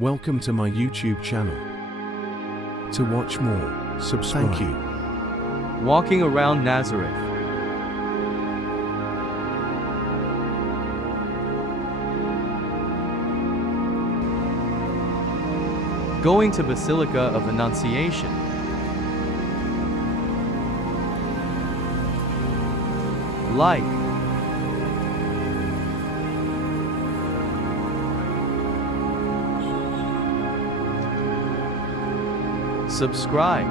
Welcome to my YouTube channel. To watch more, subscribe. Thank you. Walking around Nazareth. Going to Basilica of Annunciation. Like. Subscribe.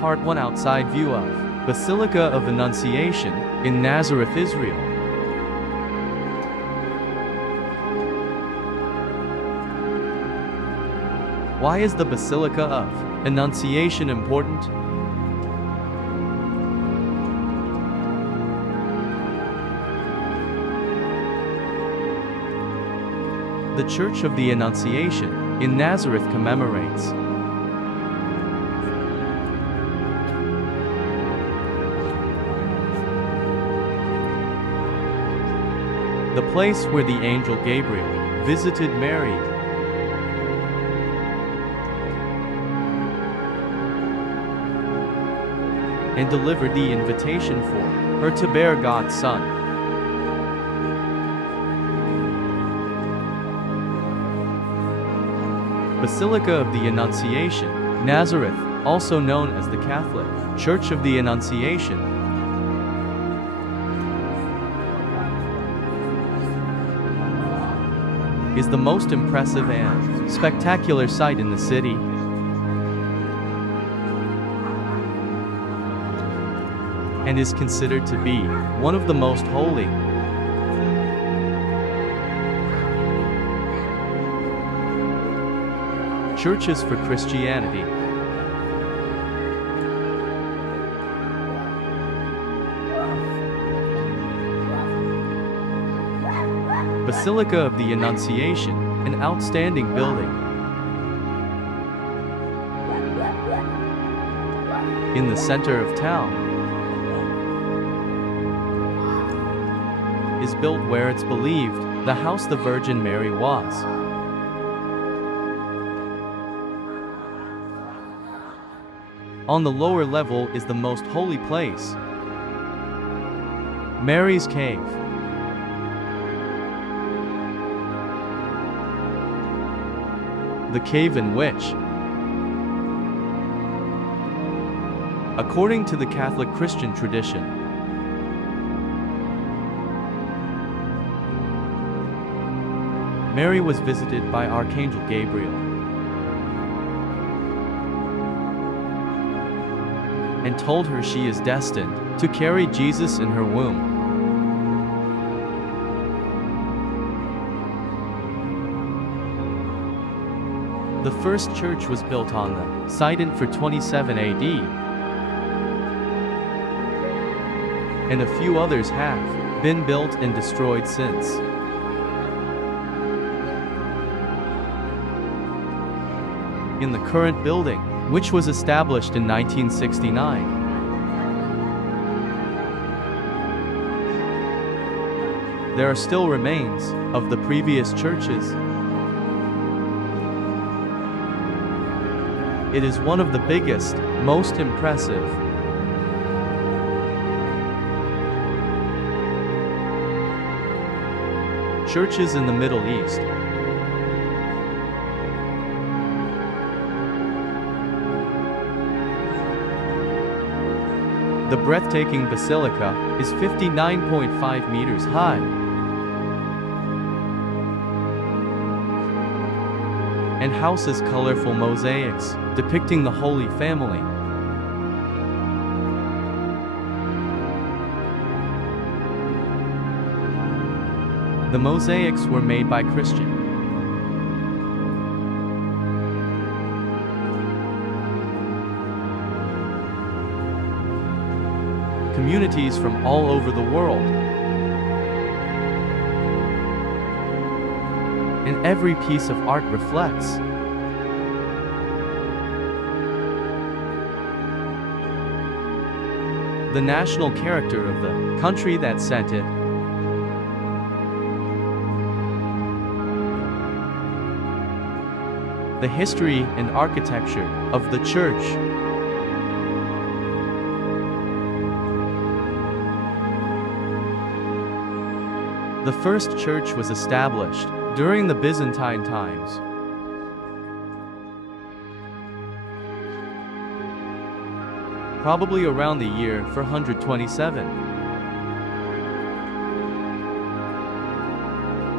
Part 1 Outside view of Basilica of Annunciation in Nazareth, Israel. Why is the Basilica of Annunciation important? The Church of the Annunciation in Nazareth commemorates the place where the angel Gabriel visited Mary and delivered the invitation for her to bear God's Son. Basilica of the Annunciation, Nazareth, also known as the Catholic Church of the Annunciation, is the most impressive and spectacular sight in the city. And is considered to be one of the most holy. Churches for Christianity. Basilica of the Annunciation, an outstanding building in the center of town, is built where it's believed the house the Virgin Mary was. On the lower level is the most holy place, Mary's Cave. The cave in which, according to the Catholic Christian tradition, Mary was visited by Archangel Gabriel and told her she is destined to carry Jesus in her womb. The first church was built on the site in 427 AD, and a few others have been built and destroyed since. In the current building, which was established in 1969, there are still remains of the previous churches. It is one of the biggest, most impressive churches in the Middle East. The breathtaking basilica is 59.5 meters high and houses colorful mosaics depicting the Holy Family. The mosaics were made by Christian communities from all over the world. And every piece of art reflects the national character of the country that sent it. The history and architecture of the church. The first church was established during the Byzantine times. Probably around the year 427.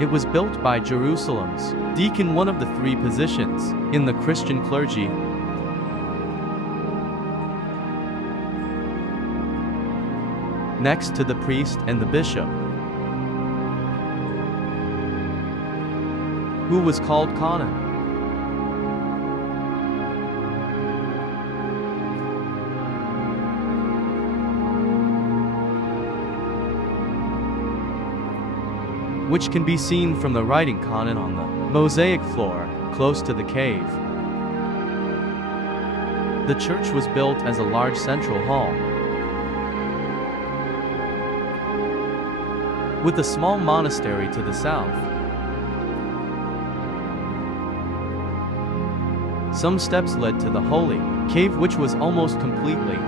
It was built by Jerusalem's deacon, one of the three positions in the Christian clergy. Next to the priest and the bishop, who was called canon. Which can be seen from the writing canon on the mosaic floor, close to the cave. The church was built as a large central hall, with a small monastery to the south. Some steps led to the holy cave, which was almost completely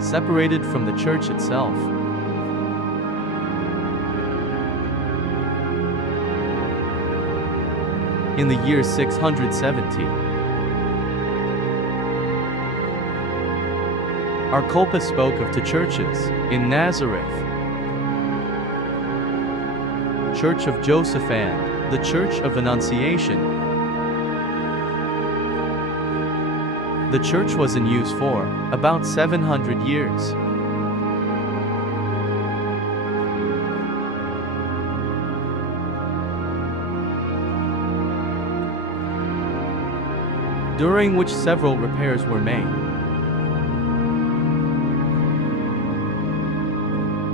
separated from the church itself. In the year 670, our Culpa spoke of two churches in Nazareth: Church of Joseph and the Church of Annunciation. The church was in use for about 700 years. During which several repairs were made.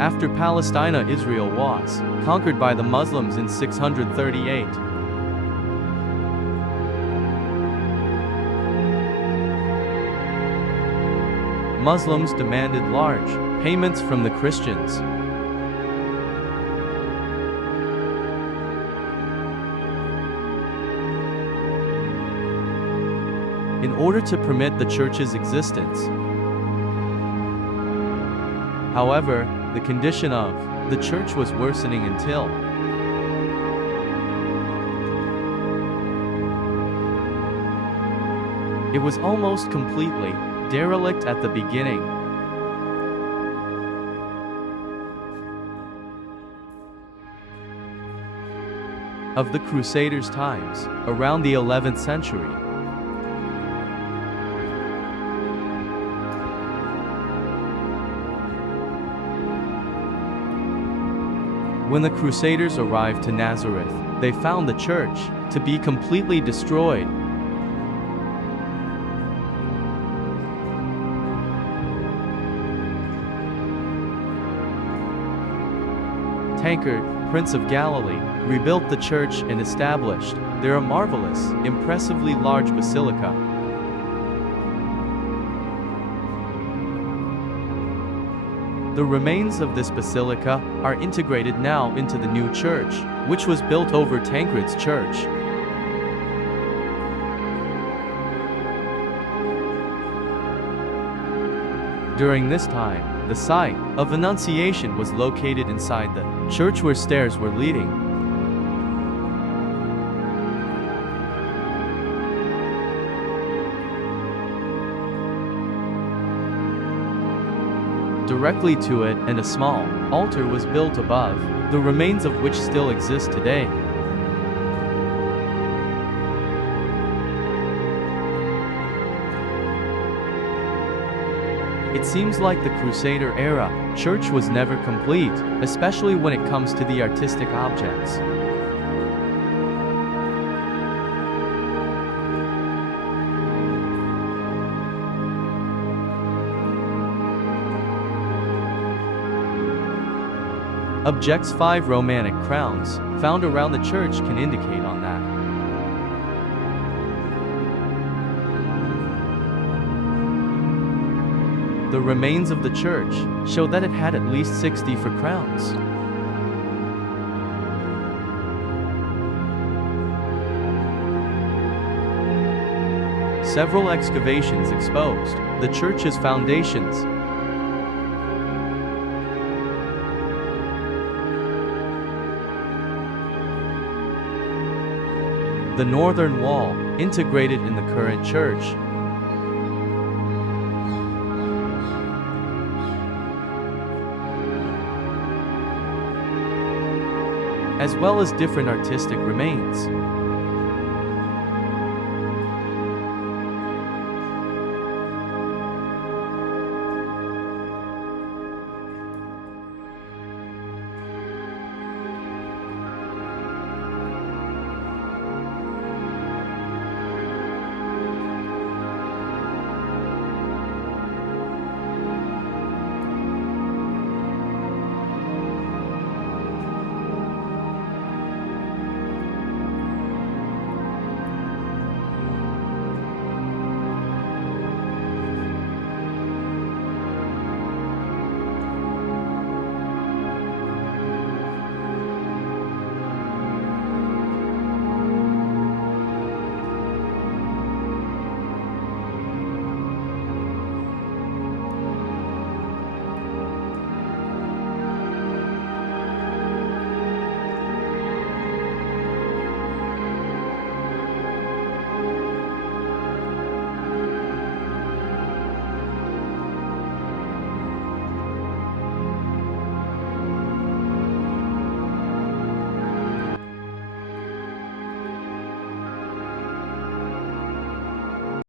After Palestina, Israel was conquered by the Muslims in 638. Muslims demanded large payments from the Christians. In order to permit the church's existence. However, the condition of the church was worsening until it was almost completely derelict at the beginning. Of the Crusaders' times, around the 11th century. When the Crusaders arrived to Nazareth, they found the church to be completely destroyed. Tancred, Prince of Galilee, rebuilt the church and established there a marvelous, impressively large basilica. The remains of this basilica are integrated now into the new church, which was built over Tancred's church. During this time, the site of Annunciation was located inside the church where stairs were leading. Directly to it, and a small altar was built above, the remains of which still exist today. It seems like the Crusader era church was never complete, especially when it comes to the artistic objects. Objects 5 Romanic crowns found around the church can indicate on that. The remains of the church show that it had at least 64 crowns. Several excavations exposed the church's foundations. The northern wall, integrated in the current church. As well as different artistic remains.